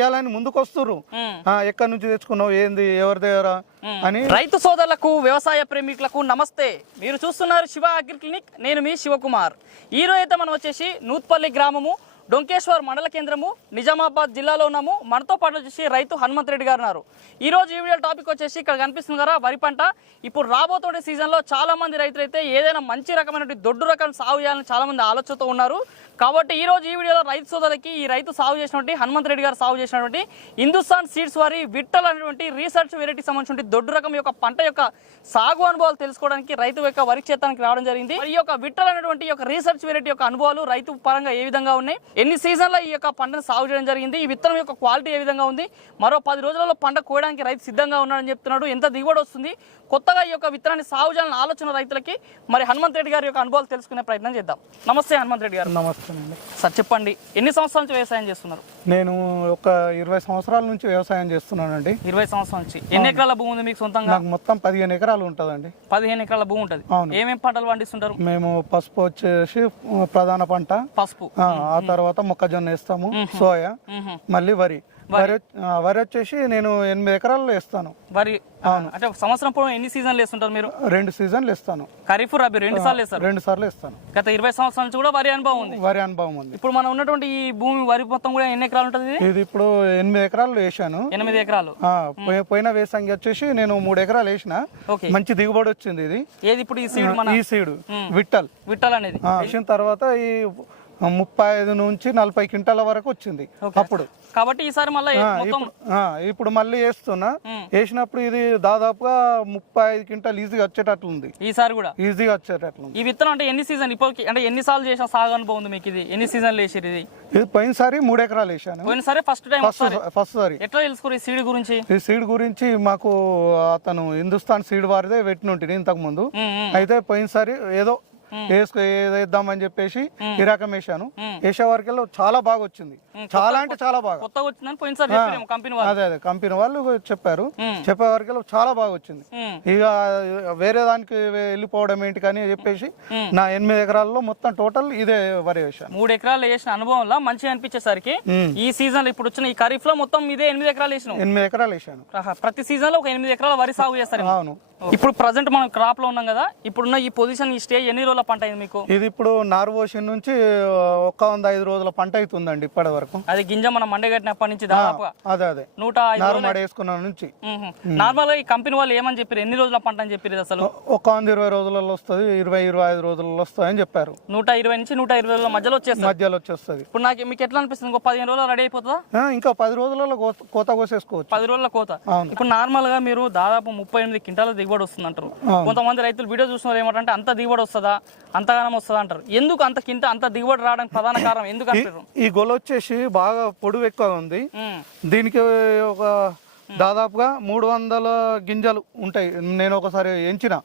ఇవ్వాలని ముందుకు ఆ, ఎక్కడి నుంచి తెచ్చుకున్నావు? ఏంది? ఎవరి దగ్గర? అని రైతు సోదరులకు వ్యవసాయ ప్రేమికులకు నమస్తే. మీరు చూస్తున్నారు శివ అగ్రి క్లినిక్. నేను మీ శివకుమార్. ఈ రోజు అయితే మనం వచ్చేసి నూత్పల్లి గ్రామము డొంకేశ్వర్ మండల కేంద్రము నిజామాబాద్ జిల్లాలో ఉన్నాము. మనతో పాటు వచ్చేసి రైతు హనుమంత్ రెడ్డి గారు ఉన్నారు. ఈ రోజు ఈ వీడియో టాపిక్ వచ్చేసి ఇక్కడ కనిపిస్తుంది కదా వరి పంట. ఇప్పుడు రాబోతుండే సీజన్లో చాలా మంది రైతులు అయితే ఏదైనా మంచి రకమైన దొడ్డు రకం సాగు చేయాలని చాలా మంది ఆలోచనతో ఉన్నారు. కాబట్టి ఈ రోజు ఈ వీడియోలో రైతు సోదరులకి ఈ రైతు సాగు చేసినటువంటి హనుమంత్ రెడ్డి గారు సాగు చేసినటువంటి హిందుస్థాన్ సీడ్స్ వారి విట్టల్ అనేటువంటి రీసెర్చ్ వెరైటీ సంబంధించిన దొడ్డు రకం యొక్క పంట యొక్క సాగు అనుభవాలు తెలుసుకోవడానికి రైతు యొక్క వరి క్షేత్రానికి రావడం జరిగింది. ఈ యొక్క విట్టల్ అనేటువంటి యొక్క రీసెర్చ్ వెరైటీ యొక్క అనుభవాలు రైతు పరంగా ఏ విధంగా ఉన్నాయి? ఎన్ని సీజన్లో ఈ యొక్క పంటను సాగు చేయడం జరిగింది? ఈ విత్తనం యొక్క క్వాలిటీ ఏ విధంగా ఉంది? మరో పది రోజులలో పంట కోయడానికి రైతు సిద్ధంగా ఉన్నాడని చెప్తున్నాడు. ఎంత దిగుబడి వస్తుంది? కొత్తగా ఈ యొక్క విత్తనాన్ని సాగు చేయాలని ఆలోచన రైతులకి. మరి హనుమంత్ రెడ్డి గారి యొక్క అనుభవాలు తెలుసుకునే ప్రయత్నం చేద్దాం. నమస్తే హనుమంత్ రెడ్డి గారు. నమస్తే. అండి సార్ చెప్పండి. ఎన్ని సంవత్సరాల నుంచి వ్యవసాయం చేస్తున్నారు? నేను ఒక ఇరవై సంవత్సరాల నుంచి వ్యవసాయం చేస్తున్నానండి. ఇరవై సంవత్సరాల నుంచి. ఎన్ని ఎకరాల భూమి ఉంది మీకు సొంతంగా? నాకు మొత్తం పదిహేను ఎకరాలు ఉంటుందండి. పదిహేను ఎకరాల భూమి ఉంటుంది. ఏమేమి పంటలు పండిస్తుంటారు? మేము పసుపు వచ్చేసి ప్రధాన పంట. పసుపు. ఆ, తర్వాత మొక్కజొన్న వేస్తాము సోయా. మళ్ళీ వరి. వరి. వరి వచ్చేసి నేను ఎనిమిది ఎకరాల్లో వేస్తాను. వరి అంటే సంవత్సరం పొడవు ఎన్ని సీజన్లు వేస్తుంటారు మీరు? రెండు సీజన్లు వేస్తాను. ఖరీఫ్ రబీ రెండు సార్లు వేస్తారు? రెండు సార్లు వేస్తాను. గత ఇరవై సంవత్సరాల నుంచి కూడా వరి అనుభవం ఉంది. వరి అనుభవం ఉంది. ఇప్పుడు మనం ఉన్నటువంటి ఈ భూమి వరి మొత్తం కూడా ఎన్ని ఎకరాలు ఉంటుంది ఇది? ఇప్పుడు ఎనిమిది ఎకరాలు వేసాను ఎనిమిది ఎకరాలు. పోయిన వేసంగి వచ్చేసి నేను మూడు ఎకరాలు వేసిన. మంచి దిగుబడి వచ్చింది ఇది. ఏది ఇప్పుడు ఈ సీడ్ మన ఈ సీడు విట్టల్. విట్టల్ అనేది. వేసిన తర్వాత ఈ ముప్పై ఐదు నుంచి నలభై క్వింటాల వరకు వచ్చింది అప్పుడు. కాబట్టి ఈసారి మళ్ళీ ఇప్పుడు మళ్ళీ వేస్తున్నా. వేసినప్పుడు ఇది దాదాపుగా ముప్పై ఐదు క్వింటాల్ ఈజీగా వచ్చేటట్లుంది. ఈసారి కూడా? ఈజీగా వచ్చేటట్లుంది. ఈ విత్తనం అంటే ఎన్ని సీజన్? ఇప్పటికి అంటే ఎన్ని సార్లు చేసిన సాగు అనుభవం మీకు ఇది? ఎన్ని సీజన్లు వేసారు ఇది? ఇది పోయినసారి మూడు ఎకరాలు వేసాను పోయినసారి ఫస్ట్ టైం ఫస్ట్ సారి ఎట్లా తెలుసుకోరు ఈ సీడ్ గురించి? ఈ సీడ్ గురించి మాకు అతను హిందుస్థాన్ సీడ్ వారిదే పెట్టినుంటిని ఇంతకు ముందు. అయితే పోయినసారి ఏదో వేసుకో వేద్దామని చెప్పేసి ఈ రకం వేసాను వేసే వరకెళ్ళి చాలా బాగా వచ్చింది. చాలా అంటే చాలా బాగా. కొత్తగా వచ్చిందని పోయినసారి చెప్పాము కంపెనీ వాళ్ళు. అదే అదే కంపెనీ వాళ్ళు చెప్పారు. చెప్పే వరకెళ్ళి చాలా బాగా వచ్చింది. ఇక వేరే దానికి వెళ్ళిపోవడం ఏంటి కానీ చెప్పేసి నా ఎనిమిది ఎకరాల్లో మొత్తం టోటల్ ఇదే వరి వేసాను మూడు ఎకరాలు వేసిన అనుభవం వల్ల మంచిగా అనిపించేసరికి. ఈ సీజన్లో ఇప్పుడు వచ్చిన ఈ ఖరీఫ్లో మొత్తం ఇదే ఎనిమిది ఎకరాలు వేసినాం ఎనిమిది ఎకరాలు వేసాను ప్రతి సీజన్లో ఒక ఎనిమిది ఎకరాల వరి సాగు చేస్తారు. అవును. ఇప్పుడు ప్రజెంట్ మనం క్రాప్లో ఉన్నాం కదా ఇప్పుడున్న ఈ పొజిషన్ ఈ స్టేజ్ ఎన్ని రోజుల పంట అయింది మీకు? ఇది ఇప్పుడు నార్వోషన్ నుంచి ఒక్క వంద ఐదు రోజుల పంట అవుతుందండి ఇప్పటి వరకు. అది గింజ మనం మండగట్టినప్పటి నుంచి దాదాపుగా అదే అదే. నూట వేసుకున్న నుంచి. నార్మల్గా ఈ కంపెనీ వాళ్ళు ఏమని చెప్పారు? ఎన్ని రోజుల పంట అని చెప్పారు అసలు? ఒక వంద ఇరవై రోజులలో వస్తుంది ఇరవై ఇరవై ఐదు రోజులలో వస్తుంది అని చెప్పారు. నూట ఇరవై నుంచి నూట ఇరవై రోజుల మధ్యలో వచ్చేస్తారు మధ్యలో వచ్చేస్తుంది. ఇప్పుడు నాకు మీకు ఎట్లా అనిపిస్తుంది? ఇంకో పదిహేను రోజులు రెడీ అయిపోతుందా? ఇంకా పది రోజులలో కోత కోసేసుకోవచ్చు. పది రోజుల కోత. ఇప్పుడు నార్మల్గా మీరు దాదాపు ముప్పై ఎనిమిది క్వింటాల దిగుబడి వస్తుంది అంటారు కొంతమంది రైతులు వీడియో చూసిన ఏమంటారంటే అంత దిగుబడి వస్తుందా? అంతగానం వస్తుందా అంటారు ఎందుకు అంత కింట అంత దిగుబడి రావడానికి ప్రధాన కారణం ఎందుకు అంటారు? ఈ గొల వచ్చేసి బాగా పొడువు ఎక్కువ ఉంది. దీనికి ఒక దాదాపుగా మూడు వందల గింజలు ఉంటాయి. నేను ఒకసారి ఎంచిన.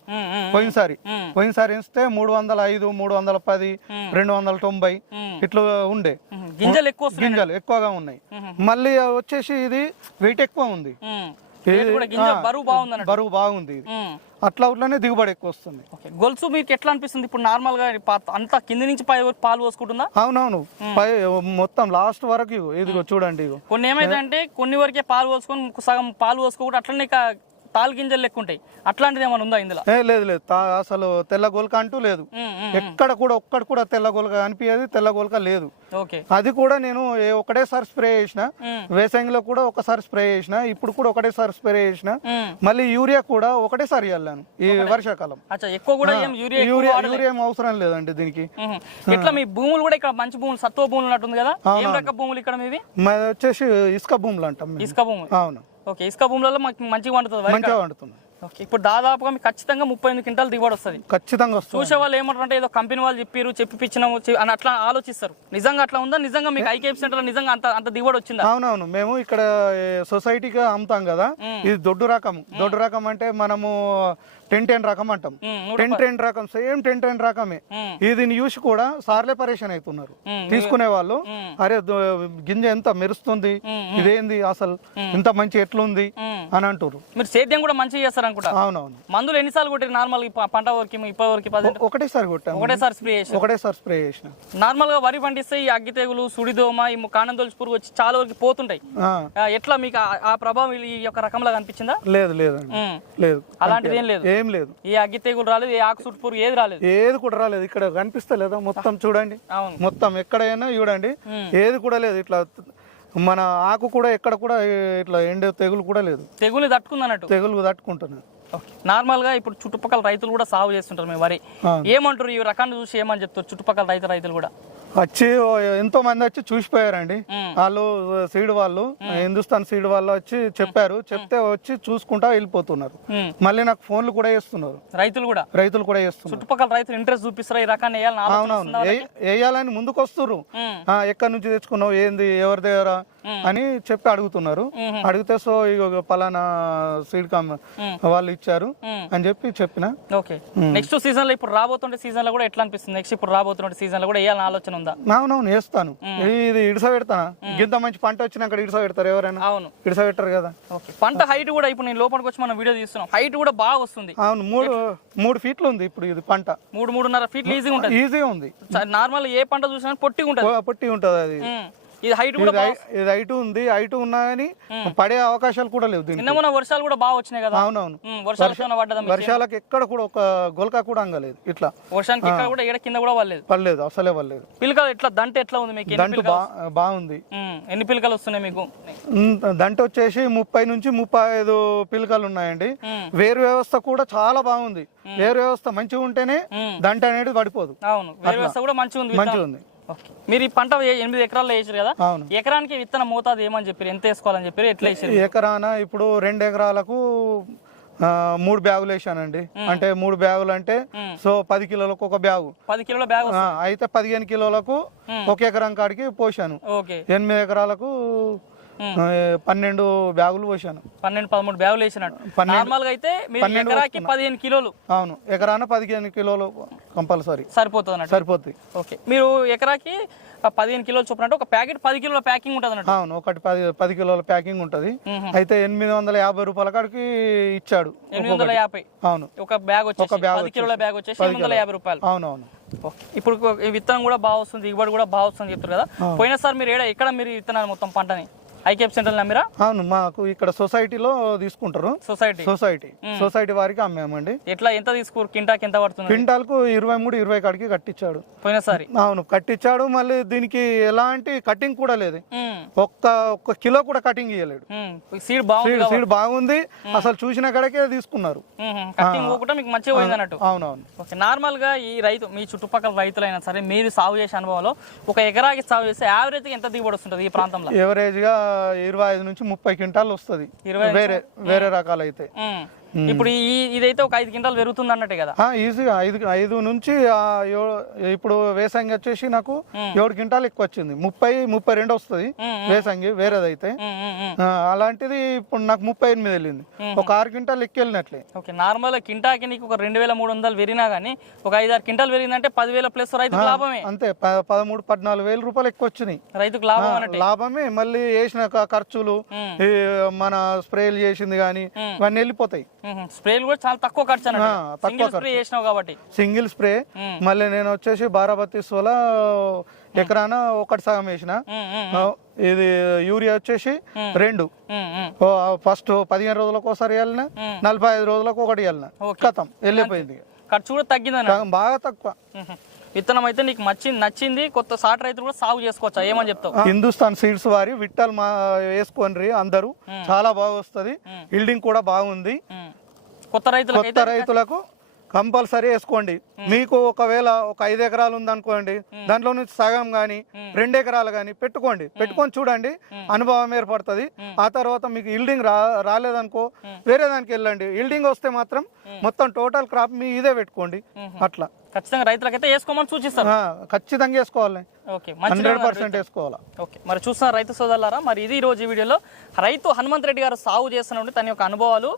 పోయినసారి. పోయినసారి ఎంచితే మూడు వందల ఐదు మూడు వందల పది రెండు వందల తొంభై. ఇట్లా ఉండే. గింజలు ఎక్కువ గింజలు ఎక్కువగా ఉన్నాయి. మళ్ళీ వచ్చేసి ఇది వెయిట్ ఎక్కువ ఉంది. బరువు బాగుంది బరువు బాగుంది అట్లా అట్లనే దిగుబడి ఎక్కువ వస్తుంది. గొలుసు మీకు ఎట్లా అనిపిస్తుంది? ఇప్పుడు నార్మల్గా అంతా కింది నుంచి పై పాలు పోసుకుంటుందా? అవునవును. పై మొత్తం లాస్ట్ వరకు ఇదిగో చూడండి ఇగో. కొన్ని ఏమైందంటే కొన్ని వరకే పాలు పోసుకొని సగం పాలు పోసుకోకుండా అట్లనే ఇక తాలు గింజలు లెక్క ఉంటాయి. అట్లాంటిది ఏమైనా ఉందా ఇందులో? ఏ లేదు లేదు. తా- అసలు తెల్ల గోల్క అంటూ లేదు. ఎక్కడ కూడా ఒక్కడ కూడా తెల్ల గోల్క అనిపించేది తెల్ల గోల్క లేదు. ఓకే. అది కూడా నేను ఏ ఒకటేసారి స్ప్రే చేసిన వేసంగిలో కూడా ఒకసారి స్ప్రే చేసిన ఇప్పుడు కూడా ఒకటేసారి స్ప్రే చేసిన. మళ్ళీ యూరియా కూడా ఒకటేసారి వెళ్ళాను ఈ వర్షాకాలం. అచ్చా ఎక్కువ కూడా ఏం యూరియా ఎక్కువ యూరియా వాడలే. యూరియా ఏం అవసరం లేదండి దీనికి. ఎట్లా మీ భూములు కూడా ఇక్కడ మంచి భూములు సత్వ భూములు ఉన్నట్టుంది కదా? ఏం రక భూములు ఇక్కడ మీవి? మాది వచ్చేసి ఇసుక భూములు అంటాం మేము. ఇసుక భూములు. అవును. ఓకే ఇసుక భూములలో మాకు మంచిగా వండుతుంది మంచిగా వండుతుంది ఓకే ఇప్పుడు దాదాపుగా మీకు ఖచ్చితంగా ముప్పై ఎనిమిది క్వింటాలు దిగుబడి వస్తుంది. ఖచ్చితంగా వస్తుంది. చూసే వాళ్ళు ఏమంటారంటే ఏదో కంపెనీ వాళ్ళు చెప్పారు చెప్పిపించినాము అని అట్లా ఆలోచిస్తారు. నిజంగా అట్లా ఉందా? నిజంగా మీకు ఐకేఎఫ్ సెంటర్ నిజంగా అంత అంత దిగుబడి వచ్చిందా? అవునవును మేము ఇక్కడ సొసైటీకి అమ్ముతాం కదా ఇది దొడ్డు రకం. దొడ్డు రకం అంటే మనము టెన్ టెన్ రకం అంటాం. టెన్ టెన్ రకం సేమ్ టెన్ టెన్ రకమే. ఇది చూసి కూడా సార్లే పరేషాన్ అవుతున్నారు తీసుకునే వాళ్ళు. అరే గింజ ఎంత మెరుస్తుంది? ఇదేంది అసలు? ఇంత మంచి ఎట్లుంది. అని అంటారు మీరు సేద్యం కూడా మంచిగా చేస్తారు? అనుకుంటా అవునవును. మందులు ఎన్నిసార్లు కొట్టారు నార్మల్ పంట వరకు ఇప్పటి వరకు పది ఒకటేసారి కొట్టాము. ఒకటేసారి స్ప్రే చేసి ఒకటేసారి స్ప్రే చేసిన. నార్మల్గా వరి పండిస్తే ఈ అగ్గి తెగులు సుడిదోమ ఈ కాండం తొలిచి పురుగు వచ్చి చాలా వరకు పోతుంటాయి. ఎట్లా మీకు ఆ- ప్రభావం ఈ యొక్క రకంలో కనిపించిందా? లేదు ఉమ్. లేదు. అలాంటిది ఏం లేదు. ఏం లేదు. ఏ అగ్గి తెగులు రాలేదు ఏ ఆకు సుట్టు పురుగు ఏది రాలేదు. ఏది కూడా రాలేదు. ఇక్కడ కనిపిస్తలేదా? మొత్తం చూడండి. అవును. మొత్తం ఎక్కడైనా చూడండి. ఏది కూడా లేదు. ఇట్లా మన ఆకు కూడా ఎక్కడ కూడా ఇట్లా ఎండే తెగులు కూడా లేదు. తెగులు తట్టుకుంది అన్నట్టు తెగులు తట్టుకుంటున్నాయి నార్మల్గా ఇప్పుడు చుట్టుపక్కల రైతులు కూడా సాగు చేస్తుంటారు మేము వరి. ఏమంటారు ఈ రకాన్ని చూసి ఏమని చెప్తారు చుట్టుపక్కల రైతు రైతులు కూడా? వచ్చి ఎంతో మంది వచ్చి చూసిపోయారండి. వాళ్ళు సీడ్ వాళ్ళు హిందుస్థాన్ సీడ్ వాళ్ళు వచ్చి చెప్పారు. చెప్తే వచ్చి చూసుకుంటా వెళ్ళిపోతున్నారు. మళ్ళీ నాకు ఫోన్లు కూడా చేస్తున్నారు రైతులు కూడా? రైతులు కూడా చేస్తున్నారు చుట్టుపక్కల రైతులు ఇంట్రెస్ట్ చూపిస్తారు? ఈ రకాన్ని వేయాలని ఆలోచన అవునవును. వేయాలని ముందుకు వస్తున్నారు ఎక్కడి నుంచి తెచ్చుకున్నావు? ఏంది? ఎవరి దగ్గర? అని చెప్పి అడుగుతున్నారు. అడిగితే సో ఇగో పలానా సీడ్ కమ్ వాళ్ళు ఇచ్చారు. అని చెప్పి చెప్పిన. ఓకే. నెక్స్ట్ సీజన్లో ఇప్పుడు రాబోతుండే సీజన్లో కూడా ఎట్లా అనిపిస్తుంది? నెక్స్ట్ ఇప్పుడు రాబోతుండే సీజన్లో కూడా వేయాలని ఆలోచన ఉందా? అవునవును వేస్తాను. ఇది ఇడిస పెడతానా? గింత మంచి పంట వచ్చినాక ఇడిస పెడతారు ఎవరైనా? అవును. ఇడిస పెట్టరు కదా. ఓకే. పంట హైట్ కూడా ఇప్పుడు నేను లోపలికి వచ్చి మనం వీడియో తీస్తున్నాం. హైట్ కూడా బాగా వస్తుంది. అవును మూడు మూడు ఫీట్లు ఉంది ఇప్పుడు ఇది పంట. మూడు మూడున్నర ఫీట్లు ఈజీగా ఉంటుంది. ఈజీగా ఉంది. నార్మల్ ఏ పంట చూసినా పొట్టిగా ఉంటుంది. పొట్టి ఉంటుంది అది. ఇది హైట్ కూడా ఇది ఉంది. ఐటు ఉన్నా కానీ పడే అవకాశాలు కూడా లేవు దీనికి. నిన్న మొన్న వర్షాలు కూడా బాగా వచ్చినాయి కదా. అవునవును. ఉమ్, వర్షాలు? వర్షాలకు ఎక్కడ కూడా ఒక గొలక కూడా అంగలేదు. ఇట్లా. వర్షానికి కూడా కింద కూడా పడలేదు. అసలే పర్లేదు పిలకలు ఎట్లా? దంట ఎట్లా ఉంది మీకు? దంటు బాగుంది. ఉమ్, ఎన్ని పిలకలు వస్తున్నాయి మీకు? దంట వచ్చేసి ముప్పై నుంచి ముప్పై ఐదు పిలకలు ఉన్నాయండి. వేరు వ్యవస్థ కూడా చాలా బాగుంది. వేరు వ్యవస్థ మంచిగా ఉంటేనే. దంట అనేది పడిపోదు. అవును. వేరే వ్యవస్థ కూడా మంచిగా ఉంది మంచిగా. ఉంది. మీరు ఈ పంట ఎనిమిది ఎకరాల్లో వేసారు కదా? అవును. ఎకరానికి విత్తన మోతాదు ఏమని చెప్పారు ఎంత వేసుకోవాలని చెప్పారు ఎట్లా వేసారు ఎకరాన ఇప్పుడు రెండు ఎకరాలకు మూడు బ్యాగులు వేసానండి. అంటే మూడు బ్యాగులు అంటే. సో పది కిలోలకు ఒక బ్యాగు. పది కిలోల బ్యాగ్ అయితే పదిహేను కిలోలకు ఒక ఎకరం కాడికి పోసాను. ఎనిమిది ఎకరాలకు పన్నెండు బ్యాగులు పోసాను. పన్నెండు పదమూడు బ్యాగులు వేసినట్టు నార్మల్గా అయితే మీరు ఎకరాకి పదిహేను కిలోలు. అవును ఎకరాన పదిహేను కిలోలు కంపల్సరీ. సరిపోతుంది సరిపోతాయి. ఓకే. మీరు ఎకరాకి పదిహేను కిలోలు చొప్పున ఒక ప్యాకెట్ పది కిలోల ప్యాకింగ్ ఉంటుంది అవును ఒకటి పది పది కిలోల ప్యాకింగ్ ఉంటది. అయితే ఎనిమిది వందల యాభై రూపాయల కాడికి ఇచ్చాడు ఎనిమిది వందల యాభై. అవును. ఒక బ్యాగ్ వచ్చేసి బ్యాగ్ పది కిలోల బ్యాగ్ వచ్చేసి ఎనిమిది వందల యాభై రూపాయలు. అవునవును. ఓకే. ఇప్పుడు విత్తనం కూడా బాగా వస్తుంది దిగుబడి కూడా బాగా వస్తుంది చెప్తారు కదా. పోయినసారి మీరు ఏడ ఎక్కడ మీరు విత్తనాలు మొత్తం పంటని? ఐకేప్ సెంటర్ నమ్మిరా? అవును మాకు ఇక్కడ సొసైటీలో తీసుకుంటారు. సొసైటీ? సొసైటీ. సొసైటీ వారికి అమ్మామండి ఎట్లా ఎంత తీసుకోరు? కింటాకి ఎంత పడుతుంది? క్వింటాల్కు ఇరవై మూడు ఇరవై కాడికి కట్టించాడు. పోయినసారి? అవును కట్టించాడు. మళ్ళీ దీనికి ఎలాంటి కటింగ్ కూడా లేదు. ఒక్క ఒక్క కిలో కూడా కటింగ్ ఇవ్వలేడు. సీడ్ బాగుంది సీడ్ బాగుంది. అసలు చూసిన కాడకే తీసుకున్నారు. కటింగ్ పోకుండా మీకు మంచిగా పోయింది అన్నట్టు. అవునవును. ఓకే నార్మల్గా ఈ రైతు మీ చుట్టుపక్కల రైతులైనా సరే మీరు సాగు చేసే అనుభవంలో ఒక ఎకరాకి సాగు చేస్తే యావరేజ్ ఎంత దిగుబడి వస్తుంటుంది ఈ ప్రాంతంలో? ఎవరేజ్గా ఇరవై ఐదు నుంచి ముప్పై క్వింటాల్ వస్తుంది. వేరే వేరే రకాలైతే. ఇప్పుడు ఈ ఇదైతే ఒక ఐదు క్వింటాలు పెరుగుతుంది అన్నట్టే కదా? ఈజీగా ఐదు ఐదు నుంచి ఇప్పుడు వేసంగి వచ్చేసి నాకు ఏడు క్వింటాల్ ఎక్కువ వచ్చింది. ముప్పై ముప్పై రెండు వస్తుంది. వేసంగి వేరేదైతే. అలాంటిది ఇప్పుడు నాకు ముప్పై ఎనిమిది వెళ్ళింది. ఒక ఆరు క్వింటాల్ ఎక్కి వెళ్ళినట్లే ఓకే నార్మల్ కింటాకి నీకు ఒక రెండు వేల మూడు వందలు పెరిగినా కానీ ఒక ఐదారు క్వింటాల్ పెరిగిందంటే పదివేల ప్లస్ రైతుకు లాభమే. అంతే పదమూడు పద్నాలుగు వేల రూపాయలు ఎక్కువ వచ్చినాయి. రైతుకు లాభం లాభమే మళ్ళీ వేసిన ఖర్చులు మన స్ప్రేలు చేసింది కానీ ఇవన్నీ వెళ్ళిపోతాయి. స్ప్రేలు కూడా చాలా తక్కువ ఖర్చు తక్కువ సింగిల్ స్ప్రే చేసినావు కాబట్టి. Single spray. మళ్ళీ నేను వచ్చేసి బారాబత్తి సోలా ఎకరాన ఒకటి సగం వేసిన. ఇది యూరియా వచ్చేసి రెండు. ఫస్ట్ పదిహేను రోజులకు ఒకసారి వెళ్ళిన. నలభై ఐదు రోజులకు ఒకటి వెళ్ళిన. కథం వెళ్ళిపోయింది ఖర్చు కూడా తగ్గింది బాగా తక్కువ. విత్తనం అయితే నీకు నచ్చింది నచ్చింది కొత్త సాట్ రైతులు కూడా సాగు చేసుకోవచ్చా? ఏమని చెప్తావు? హిందుస్థాన్ సీడ్స్ వారి విట్టల్ మా వేసుకోండి అందరూ. చాలా బాగా వస్తుంది బిల్డింగ్ కూడా బాగుంది. కొత్త రైతులకైతే కొత్త రైతులకు కంపల్సరీ వేసుకోండి. మీకు ఒకవేళ ఒక ఐదు ఎకరాలు ఉందనుకోండి దాంట్లో నుంచి సగం కానీ రెండు ఎకరాలు కానీ పెట్టుకోండి. పెట్టుకొని చూడండి అనుభవం ఏర్పడుతుంది. ఆ తర్వాత మీకు ఇల్డింగ్ రా రాలేదనుకో వేరే దానికి వెళ్ళండి. ఇల్డింగ్ వస్తే మాత్రం మొత్తం టోటల్ క్రాప్ మీ ఇదే పెట్టుకోండి. అట్లా. ఖచ్చితంగా రైతులకైతే వేసుకోమని సూచిస్తారు. ఖచ్చితంగా వేసుకోవాలి. హండ్రెడ్ పర్సెంట్ వేసుకోవాలా? ఓకే మరి చూస్తున్న రైతు సోదరులారా మరి ఇది ఈ రోజు ఈ వీడియోలో రైతు హనుమంత్ రెడ్డి గారు సాగు చేస్తున్న తన యొక్క అనుభవాలు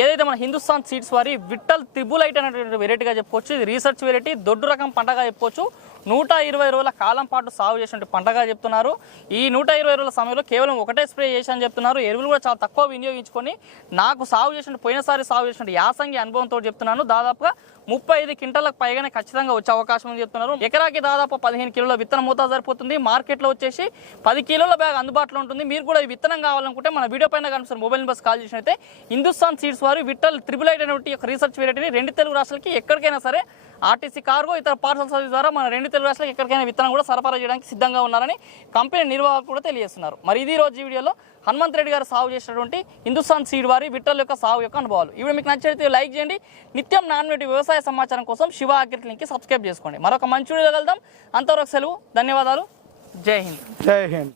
ఏదైతే మన హిందుస్థాన్ సీడ్స్ వారి విట్టల్ త్రిబులైట్ అనేటువంటి వెరైటీగా చెప్పుకోవచ్చు ఇది రీసెర్చ్ వెరైటీ దొడ్డు రకం పంటగా చెప్పుకోవచ్చు నూట ఇరవై రోజుల కాలం పాటు సాగు చేసినటువంటి పంటగా చెప్తున్నారు. ఈ నూట ఇరవై రోజుల సమయంలో కేవలం ఒకటే స్ప్రే చేసి అని చెప్తున్నారు. ఎరువులు కూడా చాలా తక్కువ వినియోగించుకొని నాకు సాగు చేసిన పోయినసారి సాగు చేసిన యాసంగి అనుభవంతో చెప్తున్నాను. దాదాపుగా ముప్పై ఐదు క్వింటాలకు పైగానే ఖచ్చితంగా వచ్చే అవకాశం ఉంది చెప్తున్నారు. ఎకరాకి దాదాపు పదిహేను కిలోల విత్తనం మోతాదు సరిపోతుంది. మార్కెట్లో వచ్చేసి పది కిలోల బ్యాగ్ అందుబాటులో ఉంటుంది. మీరు కూడా ఈ విత్తనం కావాలనుకుంటే మన వీడియో పైన కనిపిస్తున్న మొబైల్ నెంబర్స్ కాల్ చేసినైతే హిందుస్థాన్ సీడ్స్ వారు విట్టల్ త్రిబుల్ ఐట్ అనేటువంటి ఒక రీసెర్చ్ వెరైటీని రెండు తెలుగు రాష్ట్రాలకి ఎక్కడికైనా సరే ఆర్టీసీ కార్గో ఇతర పార్సల్ సర్వీస్ ద్వారా మన రెండు తెలుగు రాష్ట్రాలకు ఎక్కడికైనా విత్తనం కూడా సరఫరా చేయడానికి సిద్ధంగా ఉన్నారని కంపెనీ నిర్వాహకులు కూడా తెలియజేస్తున్నారు. మరి ఇది రోజు వీడియోలో హనుమంత్ రెడ్డి గారు సాగు చేసినటువంటి హిందుస్థాన్ సీడ్ వారి విట్టల్ యొక్క సాగు యొక్క అనుభవాలు. ఇవి మీకు నచ్చితే లైక్ చేయండి. నిత్యం నాన్ వెటి వ్యవసాయ సమాచారం కోసం శివ అగ్రికల్కి సబ్స్క్రైబ్ చేసుకోండి. మరొక మంచి వీడియో కలుద్దాం. అంతవరకు సెలవు. ధన్యవాదాలు. జై హింద్. జై హింద్.